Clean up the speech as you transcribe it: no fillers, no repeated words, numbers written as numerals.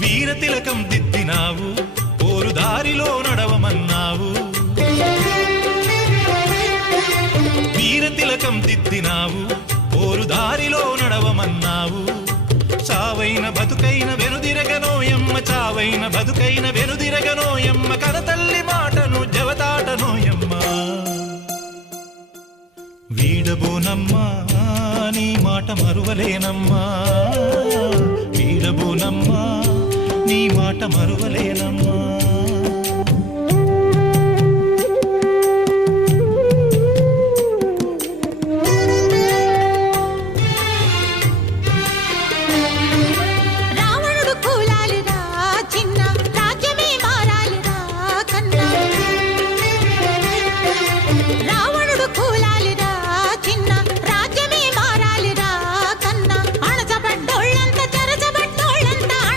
వీర తిలకం దిద్దినావు, పోరు దారిలో నడవమన్నావు. వీర తిలకం దిద్దినావు, పోరు దారిలో నడవమన్నావు. చావైన బతుకైన వెనుదిరగనోయమ్మ, చావైన బతుకైన వెనుదిరగనోయమ్మ, కనతల్లి మాటను జవతాటనోయమ్మ. వీడబోనమ్మా నీ మాట మరువలేనమ్మా, వీడబోనమ్మా నీ మాట మరువలేనమ్మా.